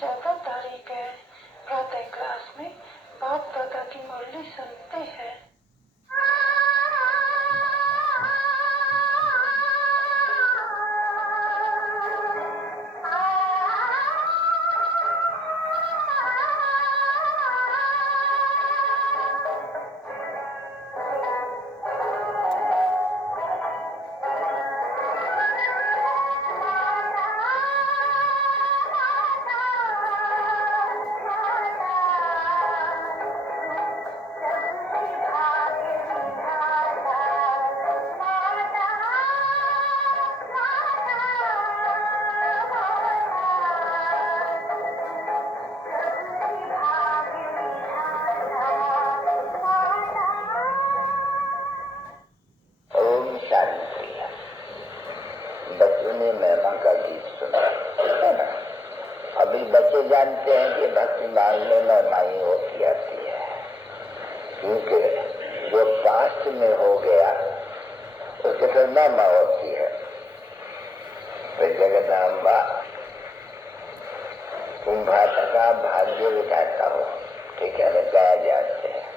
14 तारीख है। प्रातः क्लास में बाप दादा की मुरली सुनते हैं। बच्चों ने महिमा का गीत सुना है ना। अभी बच्चे जानते हैं कि भक्ति मांगने में महिमाएं होती आती है, क्योंकि जो पास्ट में हो गया उसके फिर महिमा होती है। तो जगदम्बा तुम भाषा का भाग्य विधाता हो, ठीक है, गाया जाते हैं।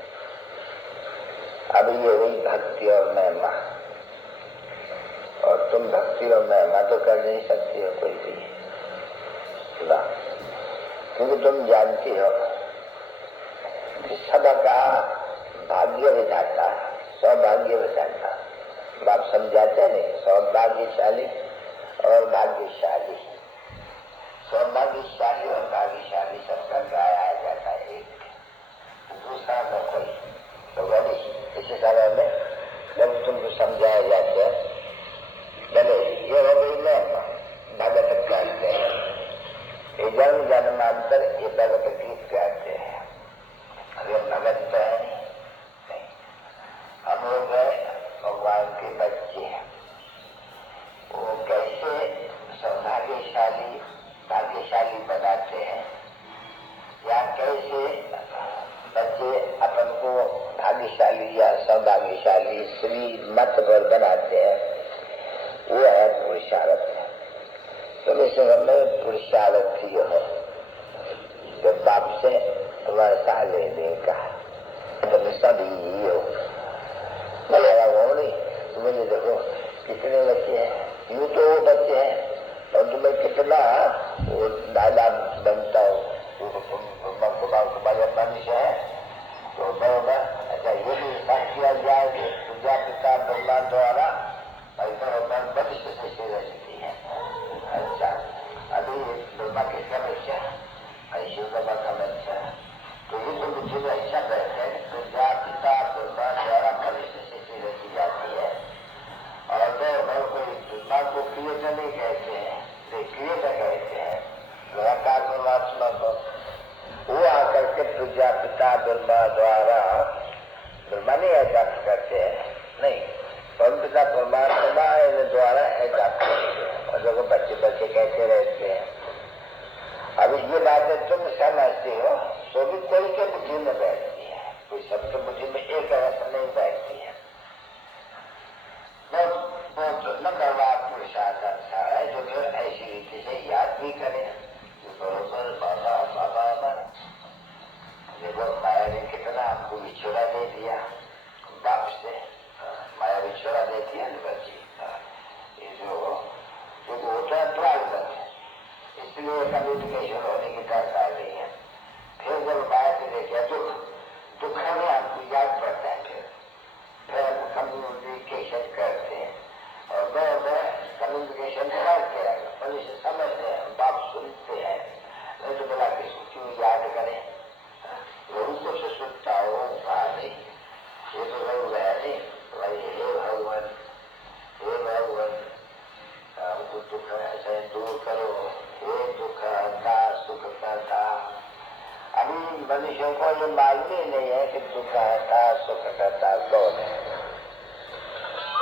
अभी ये हुई भक्ति और महिमा, और तुम भक्ति और महिमा तो कर नहीं सकती हो कोई भी, क्योंकि तुम जानती हो कि सबका भाग्य विधाता, सौभाग्य विधाता। बाप समझाते नहीं, सौभाग्यशाली और भाग्यशाली। सौभाग्यशाली और भाग्यशाली सबका गाया जाता है एक दूसरा में कोई तो बड़ी। इसी तरह में जब तुमको समझाया जाता है, चलो ये हो गई महिमा, भगत कहते हैं। ये जन्म जन्मांतर ये भगत गीत गाते हैं। अरे भगत तो है नहीं, हम लोग भगवान के बच्चे हैं। वो कैसे सौभाग्यशाली भाग्यशाली बनाते हैं, या कैसे बच्चे अपन को भाग्यशाली या सौभाग्यशाली श्रीमत पर बनाते हैं, वो है पुरुषार्थ। तुम इस में पुरुषार्थ ही हो कि बाप से वर्षा लेने का तुम सभी ही हो। मेरा वो नहीं, तुम्हें देखो कितने बच्चे हैं, यूं तो वो बच्चे हैं और तुम्हें कितना वो दादा बनता हो, मनुष्य है तो बराबर। अच्छा, ये भी साथ किया जाए कि पूजा पिता ब्रह्मा द्वारा भविष्य से रचती है। अच्छा, अभी ब्रह्मा किसका बच्चा, ऐश्वर्य ब्रह्मा का बच्चा, तो ये तो बुद्धि में अच्छा कहते हैं। पूजा पिता ब्रह्मा द्वारा भविष्य से रची जाती है। और कोई ब्रह्मा को क्रिएटर नहीं कहते हैं, क्रिएटर कहते हैं निराकार परमात्मा को। वो आकर के पूजा पिता ब्रह्मा द्वारा, ब्रह्मा नहीं ऐसा करते हैं, नहीं, पिता परमात्मा द्वारा ऐसा और लोग बच्चे बच्चे कहते रहते हैं। अभी ये बातें तुम समझते हो, तो भी कोई के बुद्धि में बैठती है, कोई सबके बुद्धि में एक ऐसा नहीं बैठती है। बहुत नंबरवार पुरुषार्थ अच्छा है जो कि ऐसी रीति से याद भी करे। बरोबर बाबा बाबा देखो, माया ने कितना आपको विछोड़ा दे दिया बाप से, माया विछोड़ा देती है ना बच्ची, ये जो होता है प्रारब्ध, इसलिए कम्युनिकेशन होने की दरकार नहीं है। फिर जब माया से देखे दुख में आपको याद पड़ता है, फिर आपको कम्युनिकेशन करते हैं और कम्युनिकेशन करते हैं, मनुष्य समझते हैं, बाप सुनते हैं। नहीं तो बोला किसको क्यों याद करें, रूप से सुनता हो नहीं, ये तो जरूर है नहीं। भाई हे भगवान, हे भगवान, हमको दुख ऐसे दूर करो, हे दुख हरता सुख करता। अभी मनुष्यों को ये मालूम ही नहीं है कि दुख हरता सुख करता कौन है।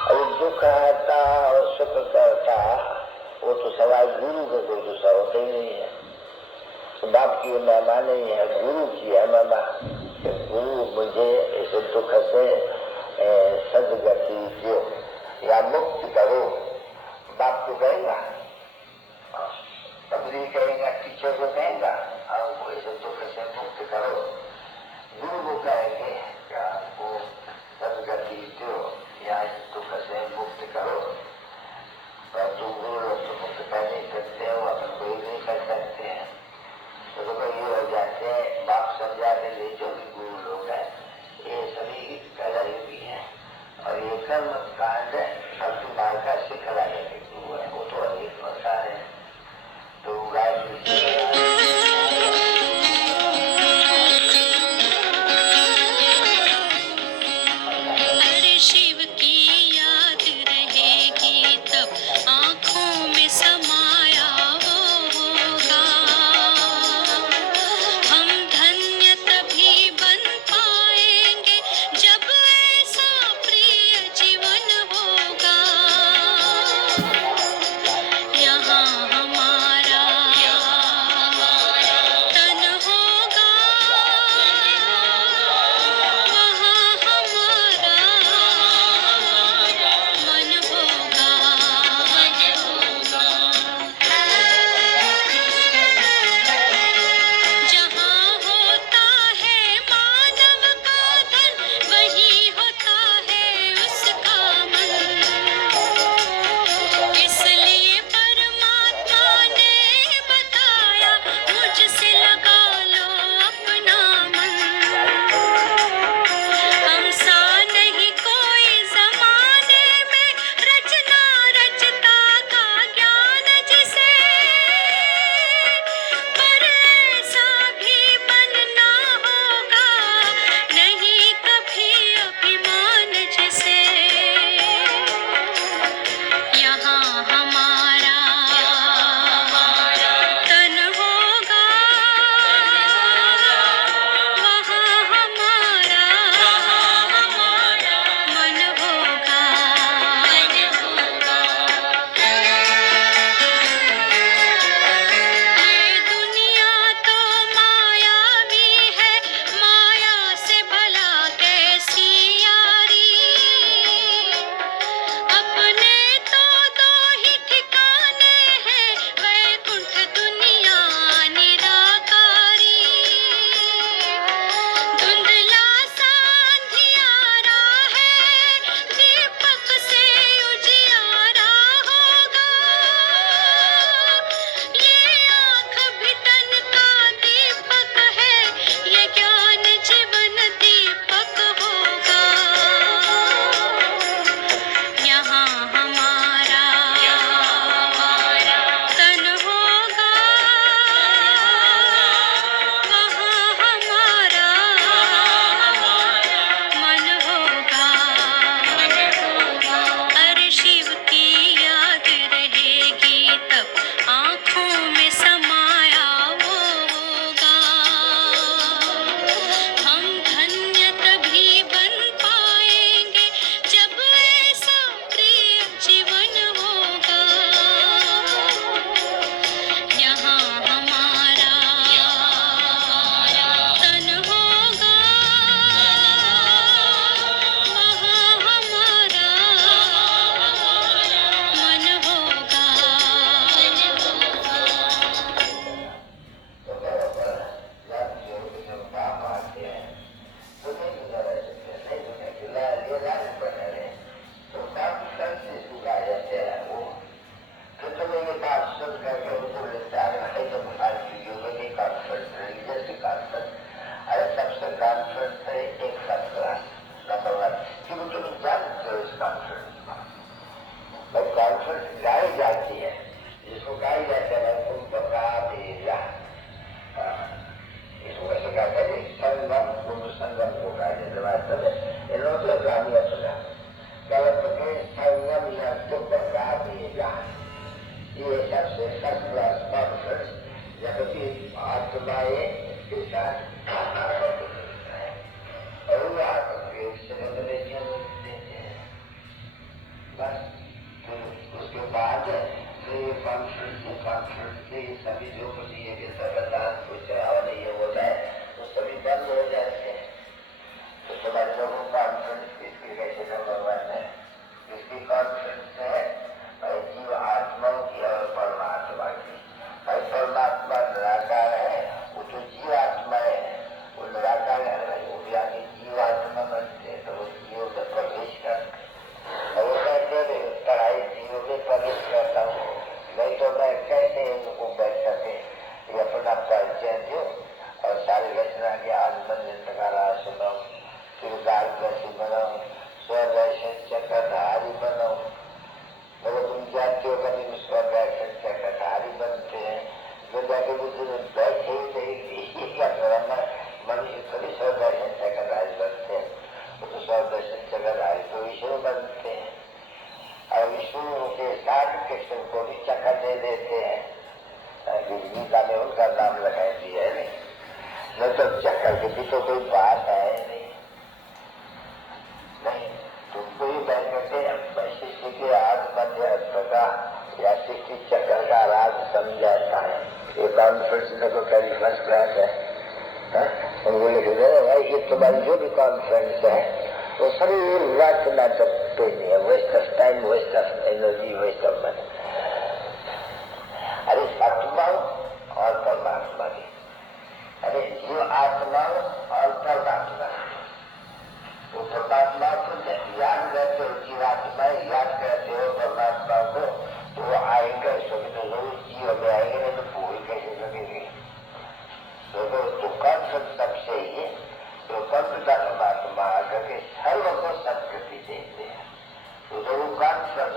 अभी दुख हरता और सुख करता वो तो सवाल गुरु का कोई दूसरा होता ही नहीं है। तो बाप की महिमा नहीं है, गुरु की है महिमा। गुरु मुझे इस दुख से सदगति दो या मुक्ति करो, बाप को कहेगा, बबरी कहेगा, टीचर को कहेगा।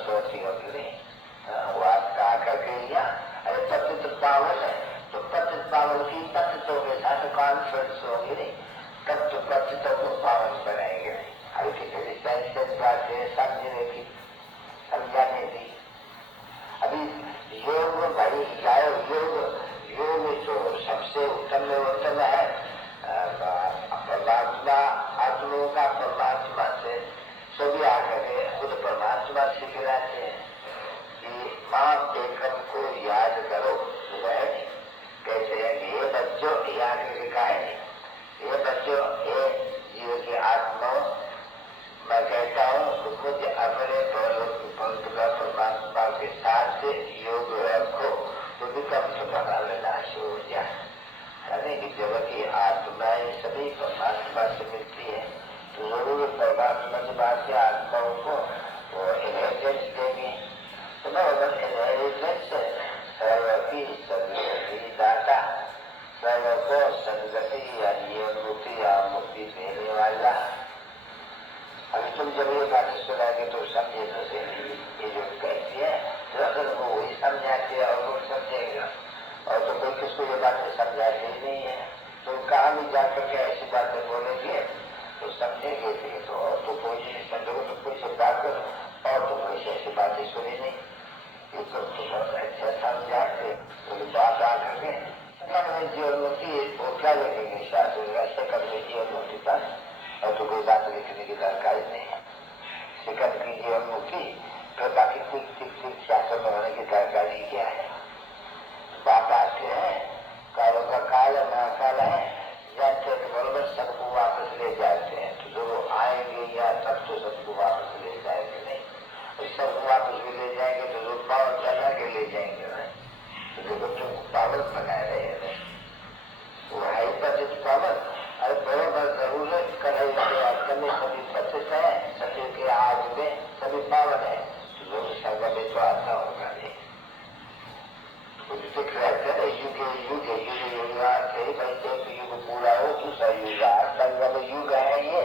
सोचती होगी नहीं। वो आप कहा करके लिया, अरे पतित पावन है तो पतित पावन की पतितों के साथ कॉन्फ्रेंस होगी नहीं, तब तो पतितों को पावन बनाएंगे नहीं। अभी किसी सेंसेस बातें समझने की, समझाने की। अभी योग भाई जाए, योग तो सबसे उत्तम में उत्तम है। परमात्मा आत्माओं का परमात्मा से सभी आकर के खुद परमात्मा सिखलाते हैं कि माँ एकम को याद करो। तो है नहीं, कहते हैं कि ये बच्चों यहाँ के लिखा है नहीं, ये बच्चों ये जीव की आत्माओं, मैं कहता हूँ मुझे अपने परमात्मा के साथ योग रखो तो भी कम से बना लेना शुरू हो जाए। यानी कि जब की आत्माएं सभी परमात्मा से मिलती है तो जरूर परमात्मा की बात से आत्माओं को वो इनहेरिटेंस देंगे। तो मैं अगर इनहेरिटेंस सर्वकी सदगति दाता, सर्व को सदगति या जीवन मुक्ति या मुक्ति देने वाला। अभी तुम जब ये बात सुनाएंगे तो समझे तो से ये जो कहती है अगर वो वही समझाते हैं और लोग समझेगा, और तो कोई किसको ये बातें समझाते ही नहीं है। तो कहाँ भी जाकर के ऐसी बातें बोलेंगे तो समझेंगे थे। तो और तो कोई नहीं समझोगे तो कोई से बात करो, और तो कोई ऐसी बातें सुनी नहीं। ये तो बहुत अच्छा समझाते तो बात आकर के जीवन मुक्ति वो क्या लिखेंगे शास्त्र, ऐसे कर जीवन मुक्ति का, और तो कोई बात लिखने की दरकार नहीं है। सिकंद की जीवन मुक्ति तो बाकी ठीक शासन में होने की दरकारी क्या है। बात आते हैं कालों का काल है, महाकाल है, जानते हैं बरबर सबको वापस ले जाते हैं। तो जो आएंगे या तब तो सबको वापस ले जाएंगे नहीं, और सबको वापस भी ले जाएंगे तो जो पावर चला के ले जाएंगे नहीं। तो देखो तुम पावर बनाए रहे हैं, वो है पतित पावर। अरे बराबर जरूरत करे में सभी पतित है, सभी के आग में सभी पावन है, तो लोग संग में तो आता होगा नहीं। दिख रहते हैं युग युग युग युगात है भाई, एक युग पूरा हो दूसरा युगात, संगम युग है ये।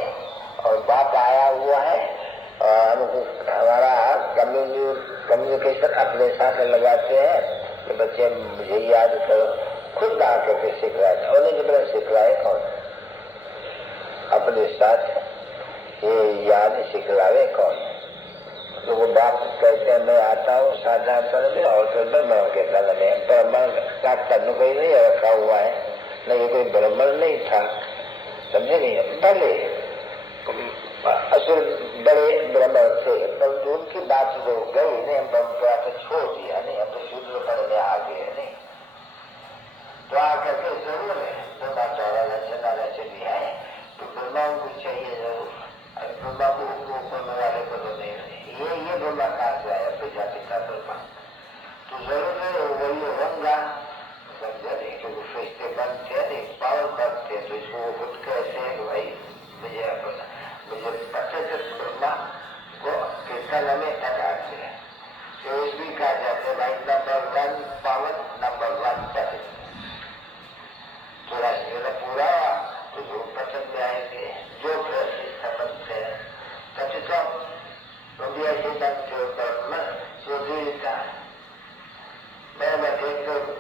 और बात आया हुआ है हमारा कम्युनिकेशन अपने साथ लगाते हैं कि बच्चे मुझे याद करो, खुद आकर के सीख रहा है। और नहीं बड़ा सीख रहा है कौन? अपने साथ ये याद सिखलावे कौन? तो वो बाप कहते हैं मैं आता हूँ साधारण में और तो ब्रह्म के काल में, ब्रह्म का तनु कोई नहीं रखा हुआ है, न ये कोई ब्रह्मण नहीं था, समझे नहीं। भले असुर बड़े ब्रह्म थे पर उनकी बात जो गई नहीं, हम परंपरा को छोड़ दिया नहीं, हम तो शूद्र पढ़ने आ गए नहीं। तो आकर के जरूर है थोड़ा चौड़ा लक्षण भी है तो ब्रह्माओं को चाहिए जरूर। ब्रह्मा को ऊपर वाले को तो नहीं, ये ब्रह्मा कहाँ से आया प्रजापिता ब्रह्मा, तो जरूर है वही होगा। समझा नहीं क्योंकि फरिश्ते बनते हैं, पावर बनते हैं, तो इसको वो खुद कहते हैं भाई मुझे पतित ब्रह्मा को कीर्तन में पकाते हैं। तो इस भी कहा जाते हैं भाई नंबर 1 पावन, नंबर 1 पतित। थोड़ा पूरा तो जो पसंद में आएंगे जो प्रतिष्ठा बनते हैं पतितम ब्रह्म सुधीरता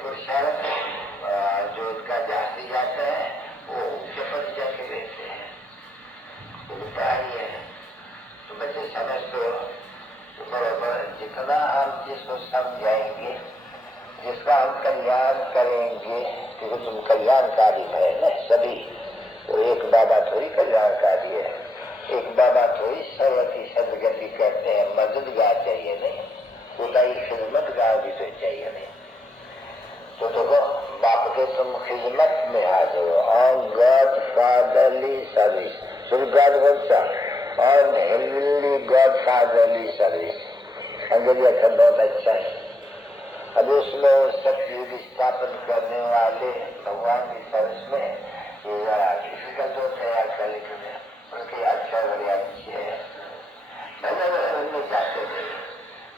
पुरुषार्थ जो उसका जाती जाता है वो शपथ जाके रहते हैं, उल्टा ही है। तो बच्चे समझ तो बराबर जितना हम जिसको समझाएंगे, जिसका हम कल्याण करेंगे, क्योंकि तुम कल्याणकारी है न सभी। तो एक बाबा थोड़ी कल्याणकारी है, एक बाबा थोड़ी सर्व की सदगति कहते हैं, मददगार चाहिए नहीं, खुदाई खिदमतगार भी तो चाहिए नहीं। तो देखो बाप के तुम खिदमत में आ जाओ, ऑन गॉड फादरली सर्विस, शुरू गॉड बच्चा और हेवनली गॉड फादरली सर्विस। अंग्रेजी अक्षर बहुत अच्छा है। अब उसमें सतयुग स्थापन करने वाले भगवान की सर्विस में ये जरा डिफिकल्ट होता है आजकल लिखने, उनके अक्षर बड़े अच्छे है। उनमें जाते नहीं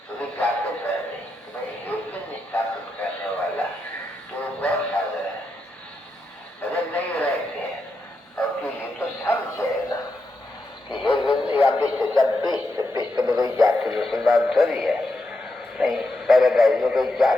तो भी जाते नहीं भाई हेवन स्थापन करने वाला तो बहुत फादर है, भजन नहीं रहते हैं। और फिर ये तो समझे ना कि हेवन या बिस्त में कोई जाति मुसलमान बात थोड़ी है। नहीं, पैराडाइज में कोई क्या